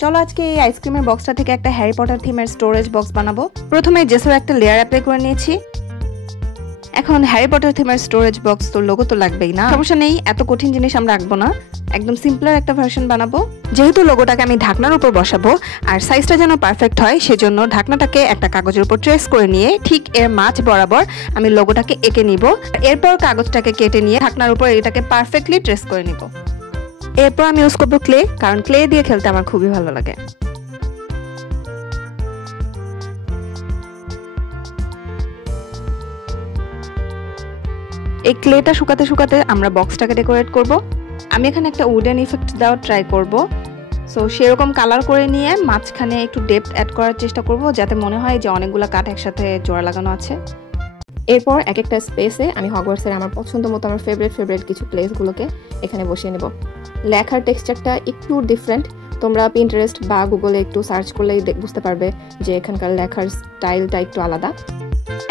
চলো আজকে এই আইসক্রিমের বক্সটা থেকে একটা হ্যারি পটার থিমের স্টোরেজ বক্স বানাবো। প্রথমে জেসোর একটা লেয়ার অ্যাপ্লাই করে নিয়েছি। এখন হ্যারি পটার থিমের স্টোরেজ বক্স তো লোগো তো লাগবেই না, সমস্যা নেই, এত কঠিন জিনিস আমরা রাখবো না, একদম সিম্পলার একটা ভার্সন বানাবো। যেহেতু লোগোটাকে আমি ঢাকনার উপর বসাবো আর সাইজটা যেন পারফেক্ট হয়, সেজন্য ঢাকনাটাকে একটা কাগজের উপর ট্রেস করে নিয়ে ঠিক এর মাঝ বরাবর আমি লোগোটাকে এঁকে নিব। এরপর কাগজটাকে কেটে নিয়ে ঢাকনার উপর এটাকে পারফেক্টলি ট্রেস করে নিব। এরপর আমি ইউজ করবো ক্লে, কারণ ক্লে দিয়ে খেলতে আমার খুবই ভালো লাগে। এই ক্লেটা শুকাতে শুকাতে আমরা বক্সটাকে ডেকোরেট করব। আমি এখানে একটা উডেন ইফেক্ট দেওয়ার ট্রাই করব। সো সেরকম কালার করে নিয়ে মাঝখানে একটু ডেপথ অ্যাড করার চেষ্টা করব, যাতে মনে হয় যে অনেকগুলো কাঠ একসাথে জোড়া লাগানো আছে। এরপর এক একটা স্পেসে আমি হগওয়ার্টসের আমার পছন্দ মতো আমার ফেভারিট কিছু প্লেসগুলোকে এখানে বসিয়ে নেব। লেখার টেক্সচারটা একটু ডিফারেন্ট, তোমরা পিন্টারেস্ট বা গুগলে একটু সার্চ করলেই বুঝতে পারবে যে এখানকার লেখার স্টাইলটা একটু আলাদা।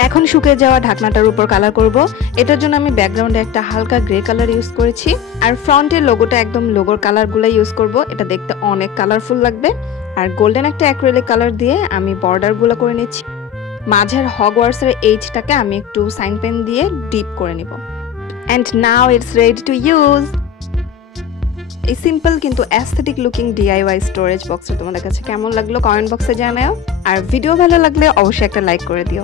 এখন শুকিয়ে যাওয়া ঢাকনাটার উপর কালার করব। এটার জন্য আমি ব্যাকগ্রাউন্ডে একটা হালকা গ্রে কালার ইউজ করেছি, আর ফ্রন্টের লোগোটা একদম লোগোর কালারগুলো ইউজ করব। এটা দেখতে অনেক কালারফুল লাগবে। আর গোল্ডেন একটা অ্যাক্রিলিক কালার দিয়ে আমি বর্ডারগুলো করে নিচ্ছি। মাঝের হগওয়ার্টসের এইচটাকে আমি একটু সাইন পেন দিয়ে ডিপ করে নিব। And now it's ready to use. এই সিম্পল কিন্তু অ্যাস্থেটিক লুকিং ডিআইওয়াই স্টোরেজ বক্সটা তোমাদের কাছে কেমন লাগলো কমেন্ট বক্সে জানাও। আর ভিডিও ভালো লাগলে অবশ্যই একটা লাইক করে দিও।